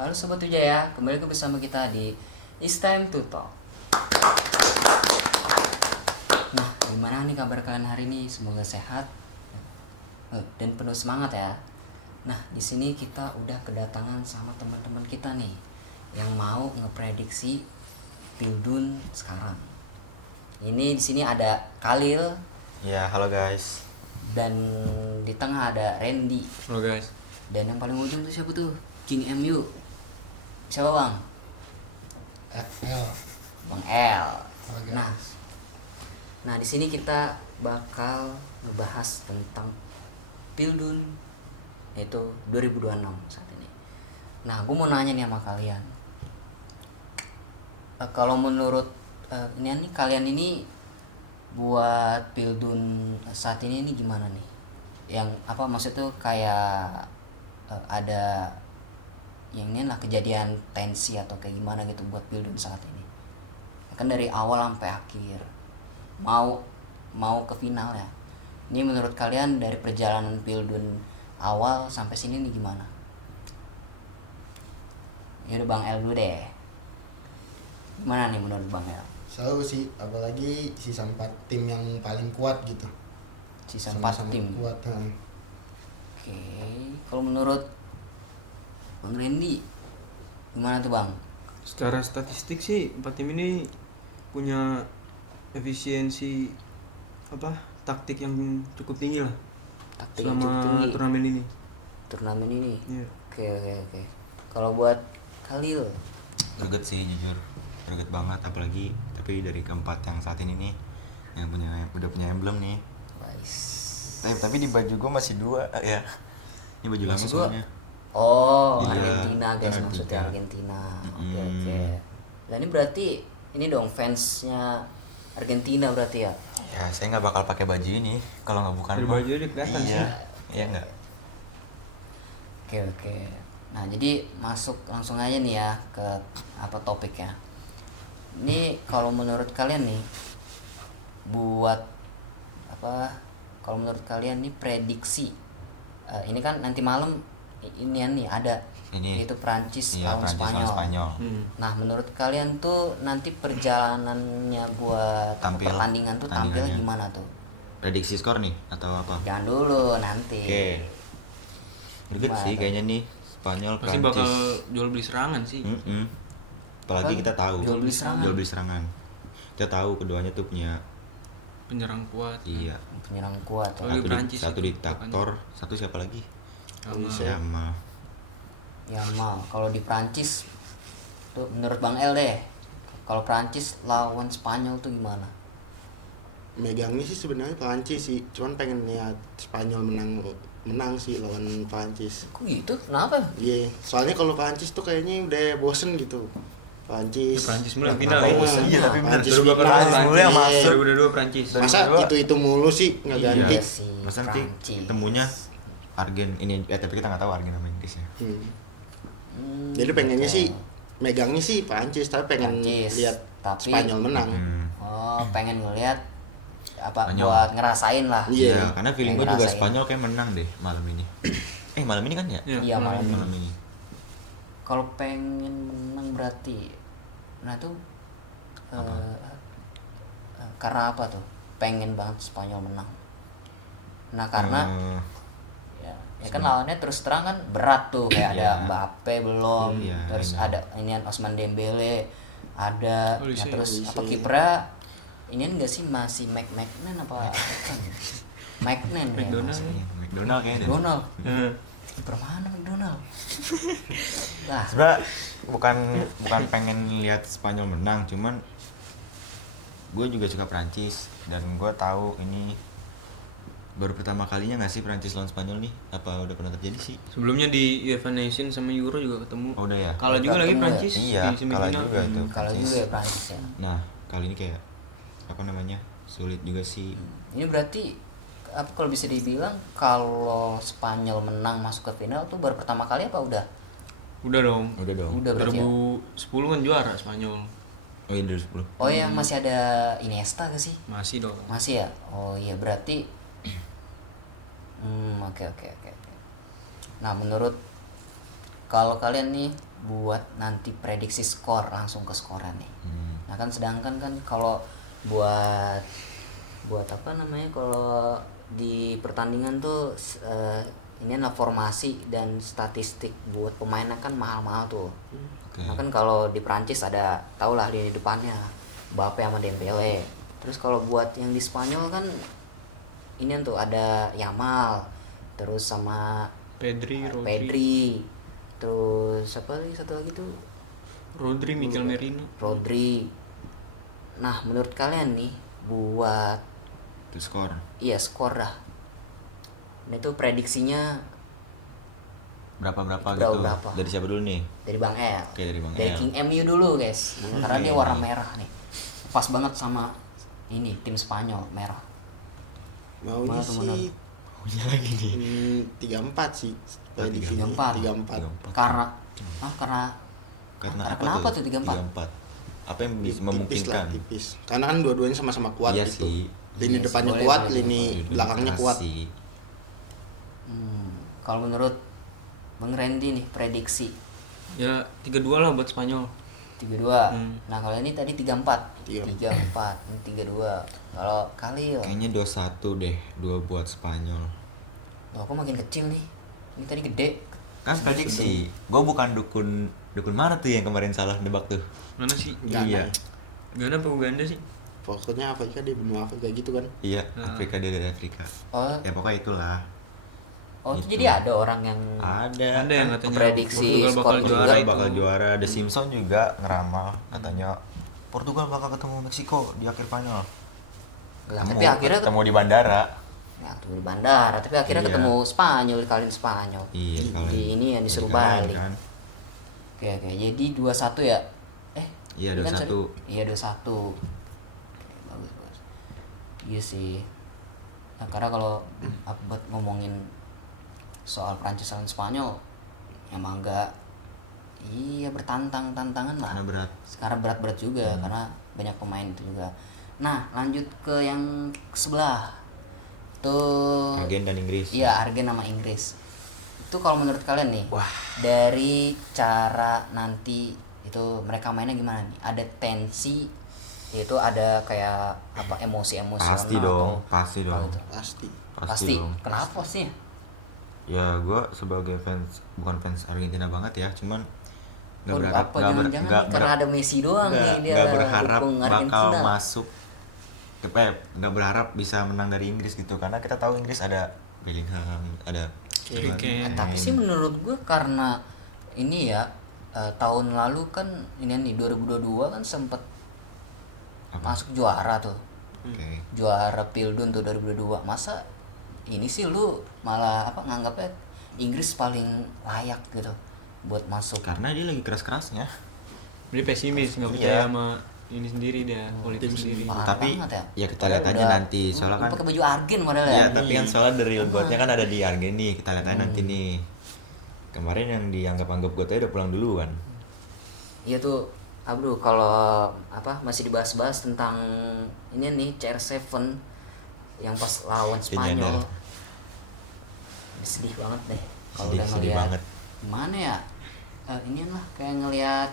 Halo Sobat Wijaya, kembali bersama kita di It's Time to Talk. Nah, gimana nih kabar kalian hari ini? Semoga sehat dan penuh semangat ya. Nah, di sini kita udah kedatangan sama teman-teman kita nih yang mau ngeprediksi Pildun sekarang. Ini di sini ada Khalil. Ya, halo guys. Dan di tengah ada Randy. Halo guys. Dan yang paling ujung tuh siapa tuh? King MU. Siapa bang? L. Bang L. Oke. Nah di sini kita bakal ngebahas tentang Pildun yaitu 2026 saat ini. Nah gue mau nanya nih sama kalian. Kalau menurut kalian ini buat Pildun saat ini gimana nih? Yang apa maksud tuh kayak ada yang ini lah kejadian tensi atau kayak gimana gitu buat Pildun saat ini. Kan dari awal sampai akhir mau ke final ya. Ini menurut kalian dari perjalanan Pildun awal sampai sini nih gimana? Yaudah Bang El dulu deh. Gimana nih menurut Bang El? Selalu sih, apalagi sisa 4 tim yang paling kuat gitu. Sisa 4 Sama-sama tim. kuat. Oke, kalau menurut Bang Randy gimana tuh Bang? Secara statistik sih 4 tim ini punya efisiensi taktik yang cukup tinggi lah Taktik yang cukup selama tinggi. turnamen ini. Iya. Iya. Oke. Kalau buat Khalil, Greget sih jujur. Greget banget apalagi tapi dari keempat yang saat ini nih yang udah punya emblem nih. Tapi di baju gue masih 2 ya. Ini baju lama Masih dua? soalnya. Oh, Iya, Argentina guys, Argentina. maksudnya Argentina. Oke. Mm-mm. Nah ini berarti ini dong fansnya Argentina berarti ya? Ya, saya nggak bakal pakai baju ini kalau nggak bukan Dari gua. baju dia kelihatan Iya. sih. Iya nggak? Oke. Nah jadi masuk langsung aja nih ya ke topiknya. Ini kalau menurut kalian nih buat kalau menurut kalian nih prediksi ini kan nanti malam ini nih ada Ini. itu Prancis Iya, lawan Prancis lawan Spanyol. Nah menurut kalian tuh nanti perjalanannya buat Tampil. pertandingan tuh tampil Pertandingannya. gimana tuh? Prediksi skor nih atau apa? Jangan dulu nanti. Oke. Greget Gimana sih tuh? kayaknya nih Spanyol Pasti Prancis. bakal jual beli serangan sih. Apalagi Apa? kita tahu Jual beli serangan. Kita tahu keduanya tuh punya Penyerang kuat. iya. Penyerang kuat ya. Oh, iya. Prancis Satu itu, diktator, satu siapa lagi? Sama Yamal. Kalau di Prancis tuh menurut Bang El deh. Kalau Prancis lawan Spanyol tuh gimana? Megangnya sih sebenarnya Prancis sih, cuman pengen lihat Spanyol menang sih lawan Prancis. Kok gitu? Kenapa? Iya, soalnya kalau Prancis tuh kayaknya udah bosen gitu. Prancis. Prancis mulai Nah, final apa ya? bosen? Iya, tapi bener. Prancis Baru bakal final. Prancis dulu yang Iya. masuk. 2022 Prancis. Masa itu mulu sih nggak Iya. ganti. Iya sih, Masa nanti Prancis. ketemunya Argen ini tapi kita nggak tahu Argen sama Inggris ya. Jadi pengennya Oke. sih megangnya sih Prancis, tapi pengen Prancis, lihat tapi- Spanyol menang. Oh, pengen ngelihat Spanyol. buat ngerasain lah. Iya. Iya, karena feeling gue Pengen juga ngerasain. Spanyol kayak menang deh malam ini. Malam ini kan ya? Iya, malam ini. Malam ini. Kalau pengen menang berarti nah tuh karena apa tuh? Pengen banget Spanyol menang. Nah, karena ya kan lawannya terus terang kan berat tuh kayak ada Iya. Mbappe belum, Iya, terus ini. ada Ousmane Dembele, ada Olise. terus apa Olise. kipernya ini enggak sih masih McNen apa bukan? McNen ya McDonald. masih. McDonald kayaknya deh. McDonald. Kiper mana McDonald? Lah, Sebenernya bukan pengen lihat Spanyol menang, cuman gue juga suka Prancis dan gue tahu ini baru pertama kalinya nggak sih Prancis lawan Spanyol nih? Apa udah pernah terjadi sih? Sebelumnya di UEFA Nation sama Euro juga ketemu. Oh, udah ya? Kalah juga Ketemu lagi ya? Prancis Iya, di semifinal. kalah juga itu. kalau Prancis. juga ya Prancis ya. Nah, kali ini kayak apa namanya? Sulit juga sih. Ini berarti apa kalau bisa dibilang kalau Spanyol menang masuk ke final tuh baru pertama kali apa udah? Udah dong. Udah dong. Udah berarti ya. 2010 kan juara Spanyol. Oh iya 2010. Oh ya masih ada Iniesta gak sih? Masih dong. Masih ya? Oh iya berarti oke. Nah menurut kalau kalian nih buat nanti prediksi skor, langsung ke skornya nih. Nah kan sedangkan kan kalau buat apa namanya, kalau di pertandingan tuh ini adalah formasi dan statistik buat pemainnya kan mahal-mahal tuh. Oke. Nah kan kalau di Prancis ada tau lah lini depannya Mbappe sama Dembele. Terus kalau buat yang di Spanyol kan ini tuh ada Yamal, terus sama Pedri, terus siapa lagi, satu lagi tuh Rodri, Mikel Merino. Rodri. Nah menurut kalian nih buat Itu skor. iya skor dah, nah itu prediksinya Berapa Berapa? gitu. Dari siapa dulu nih? dari Bang El. Oke, dari Bang Dari El. King MU dulu guys, karena dia warna merah nih, pas banget sama ini tim Spanyol merah. Maunya Mana tuh, sih Punya lagi nih. 3-4 sih. Prediksinya 3-4. 3-4. Karena Karena kenapa tuh 3-4? 3-4. Apa yang bisa Tipis lah, memungkinkan? tipis. Karena kan dua-duanya sama-sama kuat Iya gitu. sih. Lini Iya sih, depannya boleh, kuat, boleh. lini belakangnya kuat. Sih. Kalau menurut Bang Randy nih prediksi Ya 3-2 lah buat Spanyol. 3-2. Nah kalau ini tadi 3-4. 3-4. 3-4, ini 3-2. Kalau Khalil, Kayaknya 2-1 deh, 2 buat Spanyol. loh kok makin kecil nih? Ini tadi gede. Kan prediksi. Gue bukan dukun mana tuh yang kemarin salah nebak tuh. Mana sih? Ghana. Iya. Ghana apa Uganda sih? Pokoknya Afrika, dia benua Afrika gitu kan. Iya, Afrika, dia dari Afrika. Oh, Ya pokoknya itulah. itu Gitu. jadi ada orang yang Ada. Ada yang katanya prediksi Portugal bakal skor juara. Portugal itu. bakal juara. The Simpsons juga ngeramal katanya Portugal bakal ketemu Meksiko di akhir final. Lah, tapi akhirnya ketemu di bandara. ya, ketemu di bandara, tapi akhirnya Iya. ketemu Spanyol, dikaliin Spanyol. Iya, kalau Di ini yang disuruh dikalahin balik. kan. Oke, jadi 2-1 ya. Iya, ini kan 2-1. Iya 2-1. Oke, bagus. Iya sih. Nah, karena kalau buat ngomongin soal Prancis lawan Spanyol emang enggak tantangan lah. Karena berat. Sekarang berat juga karena banyak pemain itu juga. Nah, lanjut ke yang sebelah. Tuh Argen dan Inggris. Iya, Argen sama Inggris. Itu kalau menurut kalian nih, dari cara nanti itu mereka mainnya gimana nih? Ada tensi, itu ada kayak apa emosi-emosional Pasti dong, atau pasti apa dong. gitu? Pasti dong. Kenapa sih? Ya, gue sebagai fans, bukan fans Argentina banget ya, cuman nggak Waduh, berharap, apa jangan-jangan nih, karena ada Messi doang nih dia nggak berharap dukung bakal Argentina. masuk. Nggak berharap bisa menang dari Inggris gitu, karena kita tahu Inggris ada Bellingham, ada Harry Kane. Tapi sih menurut gue karena ini ya tahun lalu kan ini nih 2022 kan sempet Apa? masuk juara tuh. Oke. Juara Pildun tuh 2022. Masa ini sih lu malah apa nganggapnya Inggris paling layak gitu buat masuk. Karena dia lagi keras-kerasnya. Dia pesimis, nggak Iya. percaya sama ini sendiri dia, politik sendiri. Parah Tapi banget ya kita lihat aja nanti, soalnya kan pakai baju Argen padahal ya, ya. tapi kan soalnya the real godnya kan ada di Argen nih, kita lihat aja nanti nih. Kemarin yang dianggap godnya udah pulang duluan. Iya tuh, Abdu kalau apa masih dibahas-bahas tentang ini nih CR7 yang pas lawan Spanyol. nyadar. Sedih banget deh kalau Sedih- udah sedih ngeliat banget. gimana ya, ini lah kayak ngelihat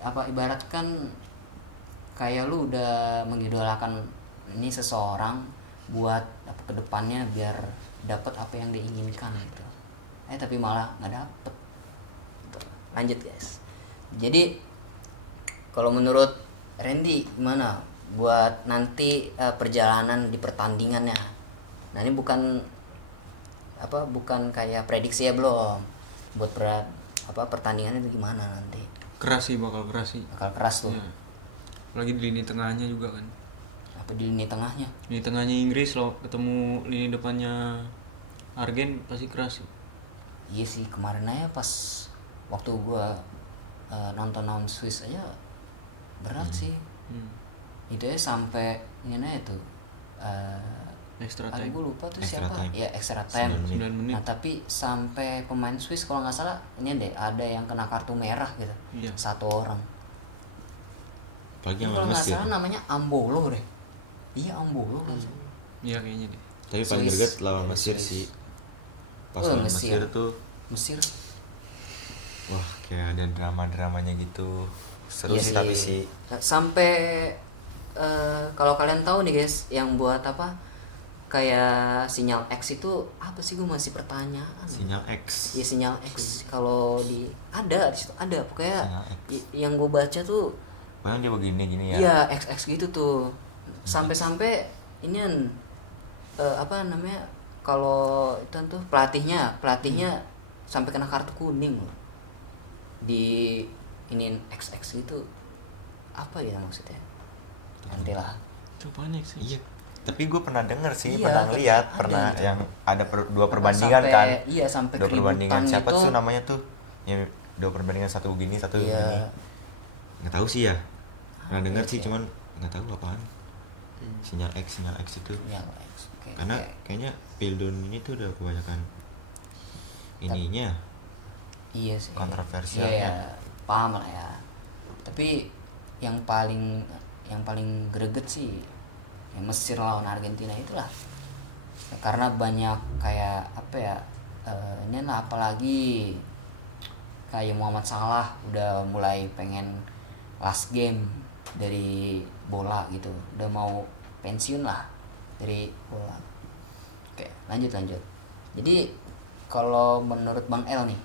apa ibarat kan kayak lu udah mengidolakan ini seseorang buat apa kedepannya biar dapat apa yang diinginkan gitu, tapi malah nggak dapet. Gitu. Lanjut guys, jadi kalau menurut Randy gimana buat nanti perjalanan di pertandingannya? Nah ini bukan kayak prediksi ya, belum buat pertandingannya itu gimana nanti, Keras sih, bakal keras sih. bakal keras tuh. Iya. Apalagi di lini tengahnya juga kan. Apa di lini tengahnya? Lini tengahnya Inggris loh, ketemu lini depannya Argen pasti keras sih. Iya sih, kemarin aja pas waktu gua nonton Swiss aja berat sih. Itu ya sampai ini aja tuh Extra time. gue lupa tuh Extra siapa time. ya, extra time. 9 menit. Nah tapi sampai pemain Swiss kalau nggak salah ini deh ada yang kena kartu merah gitu. Iya. Satu orang. Apalagi yang Kalau lawan nggak Mesir. salah namanya Ambolo deh. Iya Ambolo kan. Iya kayaknya deh. Tapi paling Swiss. greget lawan Iya, Mesir Swiss. sih. Pas Oh, lawan Mesir. Mesir tuh Mesir. Wah, kayak ada drama-dramanya gitu. Seru Iya sih tapi sih. sampai kalau kalian tahu nih guys, yang buat apa kayak sinyal X itu apa sih, gue masih pertanyaan. Sinyal X. Iya sinyal X, kalau ada di situ ada pokoknya Sinyal X. yang gue baca tuh. Padahal dia begini gini ya. Iya XX gitu tuh, sampai-sampai ini apa namanya, kalau itu tuh pelatihnya sampai kena kartu kuning loh di ini XX gitu. Apa ya maksudnya, nantilah. Coba nih sih. Iya. Tapi gue pernah denger sih, Iya, pernah lihat, ada pernah gitu. yang ada dua perbandingan kan. Iya sampai Dua perbandingan keributan siapa itu. tuh namanya tuh? Yang dua perbandingan satu begini, satu Iya. begini. Nggak tahu sih ya. Pernah Apa denger ya, sih, kayak- cuman nggak tahu apaan. Sinyal X itu. Sinyal X. Oke, Karena oke. kayaknya Pildun ini tuh udah kebanyakan ininya. Iya sih. Kontroversialnya. Iya, paham lah ya. Tapi yang paling greget sih yang Mesir lawan Argentina itulah. Ya, karena banyak kayak apa ya, ini lah, apalagi kayak Muhammad Salah udah mulai pengen last game dari bola gitu, udah mau pensiun lah dari bola. Oke, lanjut. Jadi kalau menurut Bang El nih,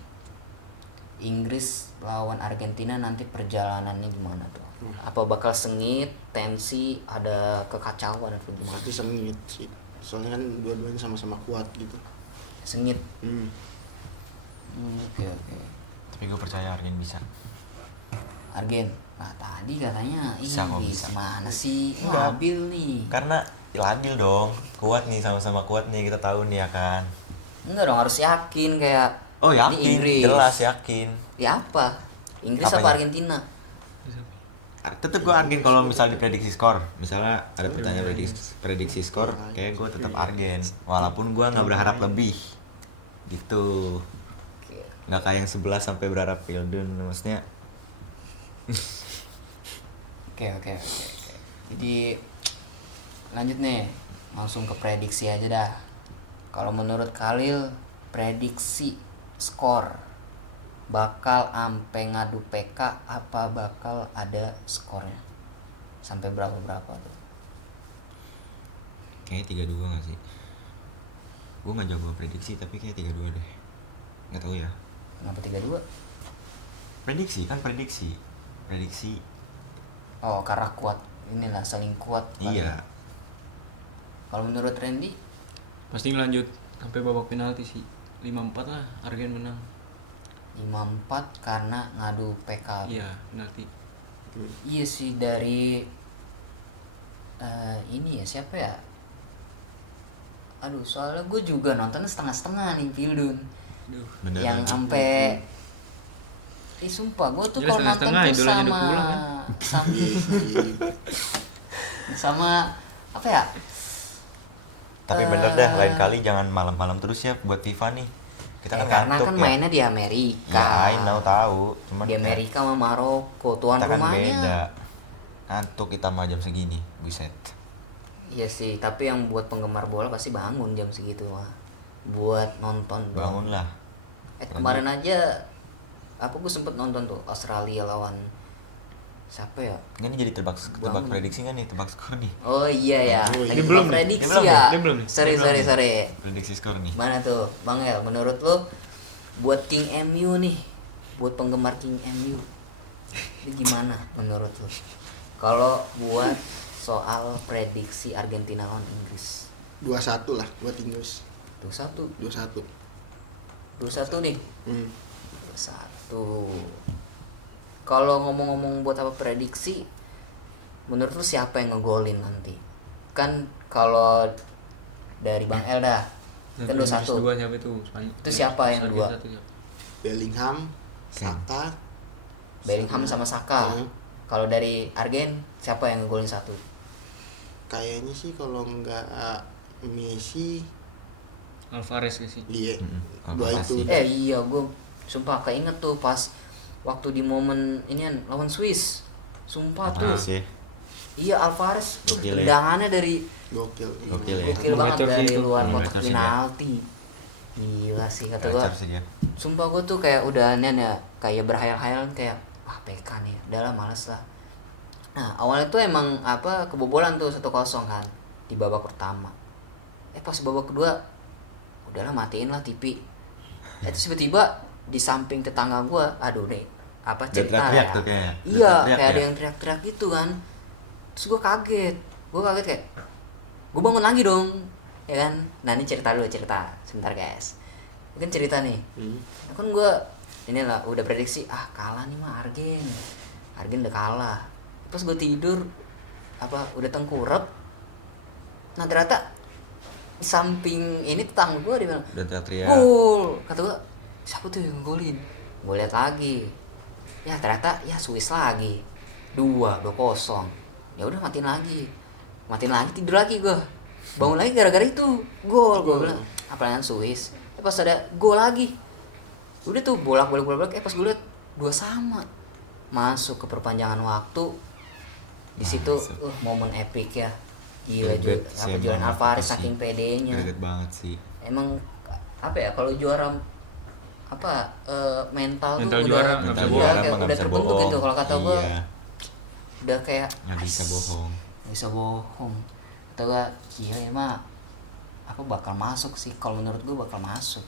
Inggris lawan Argentina nanti perjalanannya gimana tuh? Apa bakal sengit, tensi, ada kekacauan atau gimana? Pasti sengit sih, soalnya kan dua-duanya sama-sama kuat gitu. Sengit. Oke. Tapi gue percaya Argen bisa. Argen. Nah, tadi katanya Bisa kok, Inggris bisa. mana sih? Enggak. Labil nih. Karena labil dong, kuat nih, sama-sama kuat nih, kita tahu nih ya kan. Enggak dong, harus yakin kayak Oh ini yakin, Inggris. jelas yakin. Ya apa? Inggris apa Apanya? Argentina? Tetep gue Argen kalau misalnya diprediksi skor. Misalnya ada pertanyaan prediksi skor, kayak gue tetap Argen. Walaupun gue nggak berharap lebih, gitu. Oke. Nggak kayak yang 11 sampai berharap Pildun, maksudnya. Oke. Jadi lanjut nih, langsung ke prediksi aja dah. Kalau menurut Khalil, prediksi skor bakal ampe ngadu PK apa bakal ada skornya? Sampai berapa tuh? Kayaknya 3-2 nggak sih? Gue nggak jago prediksi, tapi kayak 3-2 deh. Nggak tahu ya. Kenapa 3-2? Prediksi. Oh, karena kuat. Inilah saling kuat. kali Iya. ya. Kalau menurut Randy, Pasti ngelanjut sampai babak penalti sih. 5-4 lah, Argen menang. 5-4 karena ngadu PK. Iya, penalti. Iya sih, dari ini ya, siapa ya? Aduh, soalnya gue juga nontonnya setengah-setengah nih Pildun. Duh. Bener Yang lagi. sampai sumpah gue tuh Jelas kalau nonton setengah-setengah, tuh idolanya udah sama pulang, kan? sama apa ya? Tapi bener dah, lain kali jangan malam-malam terus ya buat FIFA nih. Kita kan Karena ngantuk kan ya. mainnya di Amerika. Ya, I know, tahu. Cuman Di Amerika sama Maroko, tuan kita kan rumahnya. beda. Ngantuk kita mah jam segini, buset. Iya sih, tapi yang buat penggemar bola pasti bangun jam segitu mah. Buat nonton doang. Bangunlah. Kemarin aja aku sempet nonton tuh Australia lawan siapa ya? Ini jadi tebak Bangun. prediksi kan nih, tebak skor nih. Oh iya ya. Oh, Lagi Dia belum nih. prediksi Dia belum ya. Dia belum nih. Sorry. Prediksi skor nih. Mana tuh, Bang El? Menurut lo buat King MU nih, buat penggemar King MU, ini gimana menurut lo? Kalau buat soal prediksi Argentina lawan Inggris, 2-1 lah buat Inggris. 2-1 2-1. nih. Hmm. 2-1. Kalau ngomong-ngomong buat apa prediksi, menurut lu siapa yang ngegolin nanti? Kan kalau dari Bang El dah, kan 2-1. Dua siapa itu? Spanyol. Itu siapa yang Argen dua? satu siapa? Bellingham, Saka, Bellingham sama Saka. Hmm. Kalau dari Argen, siapa yang ngegolin 1? Kayaknya sih kalau nggak Messi, Alvarez gak sih? iya. Mm-mm. Dua Alvarez itu. sih. Iya, gue sumpah keinget tuh pas waktu di momen inian lawan Swiss. Sumpah tuh. Alvarez ya. Iya, Alvarez tuh Gokil ya. tendangannya dari Gokil. Gokil ya. gokil banget Gacor sih dari itu. luar Gacor kotak sih dia. penalti. Gila sih kata gue. Gacor sih dia. Sumpah gue tuh kayak udah ya kayak berhayal-hayal kayak PK nih, udahlah males lah. Nah awalnya tuh emang kebobolan tuh 1-0 kan di babak pertama. Pas babak kedua udahlah matiin lah TV. Terus tiba-tiba di samping tetangga gue, aduh deh cerita teriak-teriak ya. tuh kayak. Iya Teriak-teriak kayak ada ya? yang teriak-teriak gitu kan. Terus gue kaget kayak gue bangun lagi dong ya kan. Nah ini cerita sebentar guys. Ini kan cerita nih. Kan gue inilah udah prediksi kalah nih mah Argen udah kalah. Pas gue tidur udah tengkurap. Nah ternyata di samping ini tetangga gue dia bilang Udah teriak-teriak. gol. Kata gue siapa tuh yang golin? Gue lihat lagi. Ya ternyata ya Swiss lagi. 2-0. Ya udah matiin lagi tidur lagi gue. Bangun lagi gara-gara itu gol. Gue bilang apalagi Swiss. Pas ada gol lagi. Udah tuh bolak-balik pas gue lihat 2-2 masuk ke perpanjangan waktu. Di situ momen epic ya. Gila Julian Alvarez saking pedenya. Greget banget sih. Emang kalau juara mental tuh juara nggak bisa bohong. kayak udah terbentuk gitu kalau kata gue. Iya. Udah kayak Nggak bisa bohong. Nggak bisa bohong. Kata gue gila ya mah bakal masuk sih, kalau menurut gue bakal masuk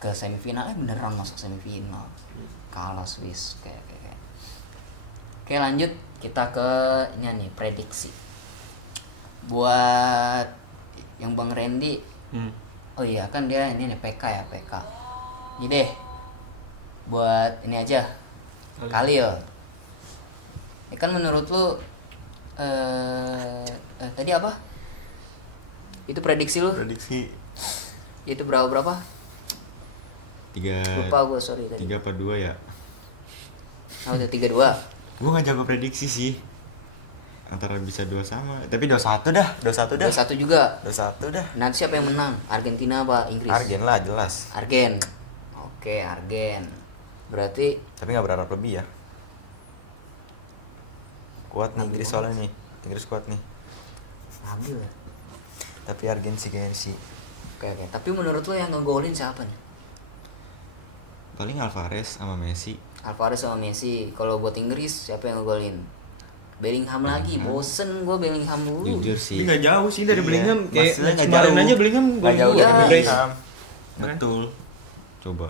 ke semifinal. Beneran masuk semifinal, kalah Swiss kayak. Oke lanjut kita ke ini nih prediksi buat yang Bang Randy. Oh iya kan dia ini nih PK. Ini deh buat ini aja Khalil. Ini kan menurut lu tadi apa? Itu prediksi lu? Prediksi Itu berapa? 3. Lupa gue sorry tadi. 3 apa 2 ya? Udah 3-2. Gue gak jago prediksi sih. Antara bisa 2 sama. Tapi 2-1 dah. 2-1 dah. 2-1 juga. 2-1 dah. Nanti siapa yang menang? Argentina apa Inggris? Argen lah jelas. Argen. Oke, Argen. Berarti Tapi gak berharap lebih ya. Kuat nih Inggris soalnya nih. Inggris kuat nih. stabil ya. Tapi Argen sih kayaknya sih. Oke. Tapi menurut lo yang ngegolin siapa nih? Paling Alvarez sama Messi. Alvarez sama Messi. Kalau buat Inggris siapa yang ngegolin? Bellingham lagi. Bosen gue Bellingham dulu. Jujur sih. Ini nggak jauh sih dari Iya. Bellingham. Kayak Maksudnya nggak kemarin jauh. aja Bellingham Nggak golin jauh dua dari di Bellingham. brace. Betul. Coba.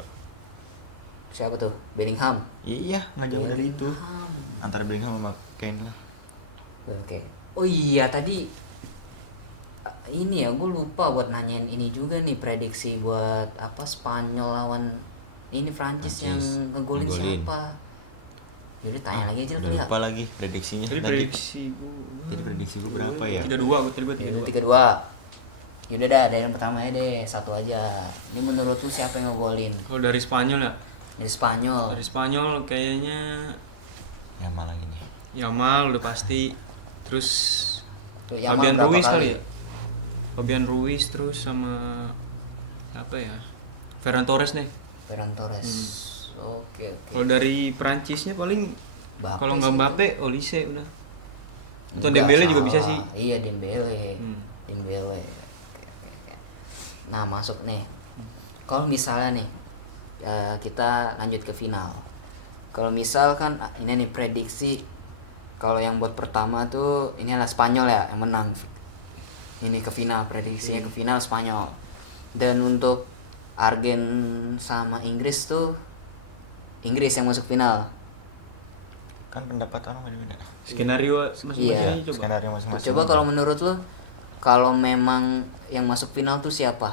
Siapa tuh? Bellingham. Iya, nggak jauh dari itu. Bellingham. Antara Bellingham sama Kane lah. Oke. Oh iya tadi ini ya gue lupa buat nanyain ini juga nih prediksi buat Spanyol lawan ini Prancis yang ngegolin siapa? Jadi tanya lagi aja Udah kali ya. lupa lagi prediksinya. Tadi Tadi prediksi gue berapa ya? 3-2 gue tadi buat 3-2. 3-2. Yaudah dah dari yang pertama aja deh, satu aja. Ini menurut lu siapa yang ngegolin? Kalau dari Spanyol ya? Dari Spanyol. Dari Spanyol kayaknya Ya malah ini. Yamal udah pasti. Terus Tuh, Yamal Fabian berapa Ruiz kali? kali ya? Fabian Ruiz terus sama apa ya? Ferran Torres nih. Ferran Torres. Oke. Kalau dari Prancisnya paling Mbappe kalau sih nggak itu. Mbappe, Olise udah. Atau Enggak Dembele juga bisa salah. sih. Iya Dembele. Hmm. Oke. Nah masuk nih. Kalau misalnya nih kita lanjut ke final. Kalau misal kan ini nih prediksi. Kalau yang buat pertama tuh ini adalah Spanyol ya yang menang. Ini ke final, prediksinya ke final Spanyol. Dan untuk Argen sama Inggris tuh Inggris yang masuk final. Kan pendapat orang beda-beda. Skenario masing-masing Iya. coba. Skenario masing-masing. Coba kalau menurut lo, kalau memang yang masuk final tuh siapa?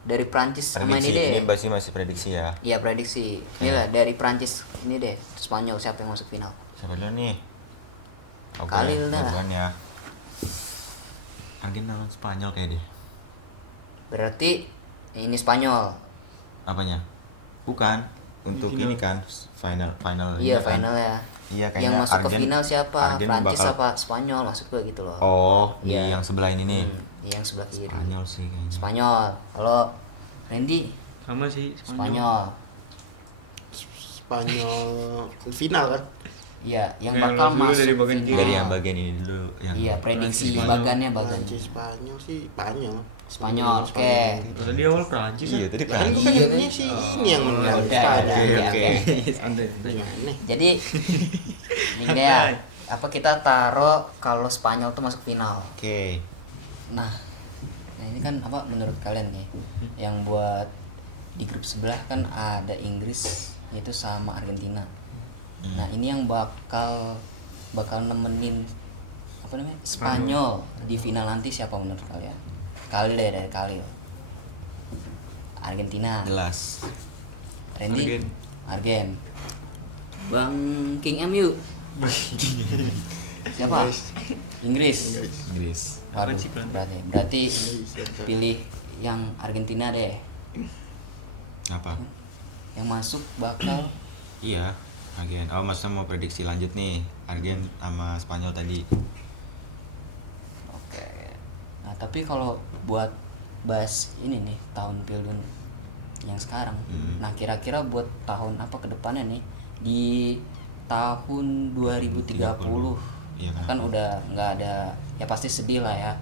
Dari Prancis sama ini prediksi deh. ini masih prediksi ya. Iya prediksi. Inilah dari Prancis ini deh, Spanyol siapa yang masuk final? Siapa dulu nih? Khalil dah. Bukan ya. Argen lawan Spanyol kayak deh. Berarti ini Spanyol. Apanya? Bukan. Untuk Final. ini kan final. Iya kan? final ya. Iya kayaknya Yang masuk ke Argen- final siapa? Argen Prancis bakal- apa Spanyol masuk gue gitu loh. Oh, di Iya. yang sebelah ini nih. Yang sebelah kiri. Spanyol sih kayaknya. Spanyol. Kalau Randy Sama sih Spanyol. Spanyol final kan. Iya, yang Yang bakal dulu masuk dari bagian final. kiri. Dari yang bagian ini dulu yang Iya, prediksi Spanyol. bagannya. Prancis Spanyol sih Spanyol. Spanyol. Oke. Tadi awal Prancis. Iya, tadi Kan gue Prancis. pengennya sih ini yang menang Udah, Spanyol. udah, Oke. Santai. Gimana? Jadi ini ya, apa kita taruh kalau Spanyol tuh masuk final. Oke. Nah ini kan apa menurut kalian nih yang buat di grup sebelah kan ada Inggris itu sama Argentina. Nah ini yang bakal nemenin apa namanya Spanyol di final nanti siapa menurut kalian? Kali deh dari kali. Argentina. Jelas. Randy. Argen. Bang King MU. Siapa? Inggris. Inggris. Waduh, berarti pilih yang Argentina deh. Apa? Yang masuk bakal Iya, Argen. Oh, maksudnya mau prediksi lanjut nih. Argen sama Spanyol tadi. oke. Nah, tapi kalau buat bahas ini nih tahun Piala yang sekarang. Nah, kira-kira buat tahun apa ke depannya nih di tahun 2030 Iya, kan udah nggak ada, ya pasti sedih lah ya.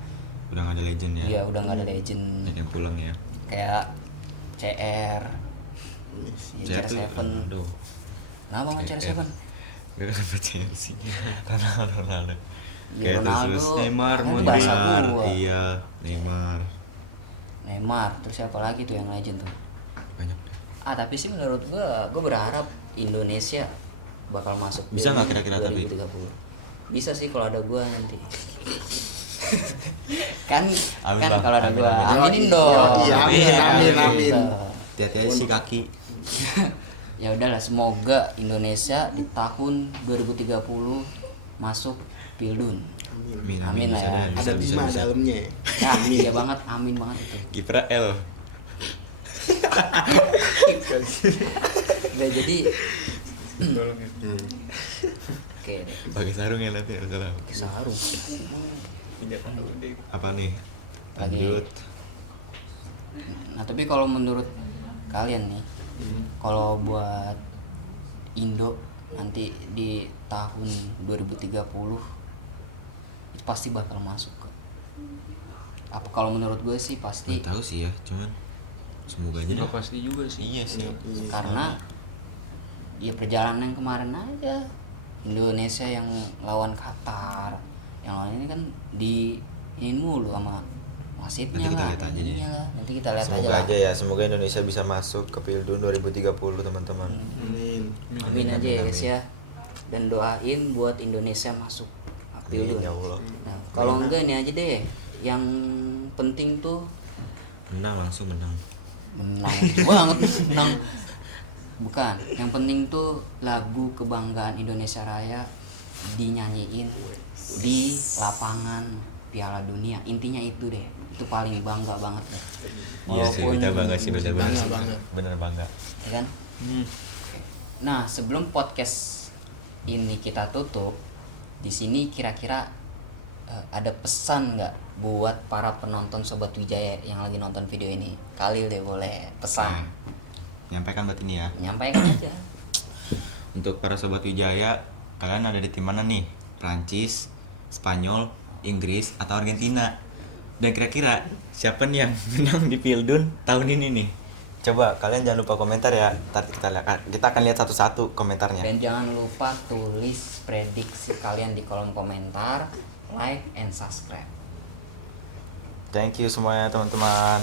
Udah gak ada legend ya. Iya, udah nggak ada legend Legend pulang ya. kayak CR, Saya tuh, CR7. aduh. Kenapa nggak CR7? Gak kan Chelsea. Ronaldo. Iya, Kayak Ronaldo, terus Neymar, kan Modric. bahasa Neymar, gua. iya, Neymar. Terus siapa lagi tuh yang legend tuh? Banyak deh. Tapi sih menurut gua berharap Indonesia bakal masuk Bisa di nggak kira-kira tapi? 2030. Bisa sih kalau ada gua nanti. kan Amin, kan Bang. kalau ada Amin, gua, amin. aminin dong. Iya, amin. Gitu. Hati-hati aja si kaki. Ya udahlah, semoga Indonesia di tahun 2030 masuk Pildun. Amin lah ya. Ada Bima dalamnya. Ya, iya banget, amin banget itu. Kiprah L. Udah jadi oke deh, Pakai sarung ya nanti salah. sarung. Apa nih? Lagi. Lanjut. Nah, tapi kalau menurut kalian nih, kalau buat Indo nanti di tahun 2030 itu pasti bakal masuk ke apa? Kalau menurut gue sih pasti, Nggak tahu sih ya, cuman semoga aja Nggak deh. pasti juga sih. Iya sih. karena ya perjalanan yang kemarin aja Indonesia yang lawan Qatar, yang lawan ini kan di ini mulu sama wasitnya Nanti kita lah. lihat aja deh. Iyalah, nanti kita lihat aja Semoga lah. aja ya, semoga Indonesia bisa masuk ke Pildun 2030 teman-teman. Amin. Amin aja ya guys ya, dan doain buat Indonesia masuk Pildun. Amin, ya Allah. Nah, kalau enggak ini aja deh, yang penting tuh Menang langsung menang. menang banget menang. Bukan, yang penting tuh lagu kebanggaan Indonesia Raya dinyanyiin di lapangan Piala Dunia. Intinya itu deh, itu paling bangga banget deh. Iya sih, kita bangga sih, bener-bener. Bangga. Bener bangga. Ya kan? Nah, sebelum podcast ini kita tutup, di sini kira-kira ada pesan nggak buat para penonton Sobat Wijaya yang lagi nonton video ini? Khalil deh boleh pesan, Nyampaikan buat ini ya. nyampaikan aja. Untuk para sobat Wijaya, kalian ada di tim mana nih? Prancis, Spanyol, Inggris, atau Argentina? Dan kira-kira siapa nih yang menang di Pildun tahun ini nih? Coba kalian jangan lupa komentar ya. Ntar kita akan lihat satu-satu komentarnya. Dan jangan lupa tulis prediksi kalian di kolom komentar, like and subscribe. Thank you semuanya teman-teman.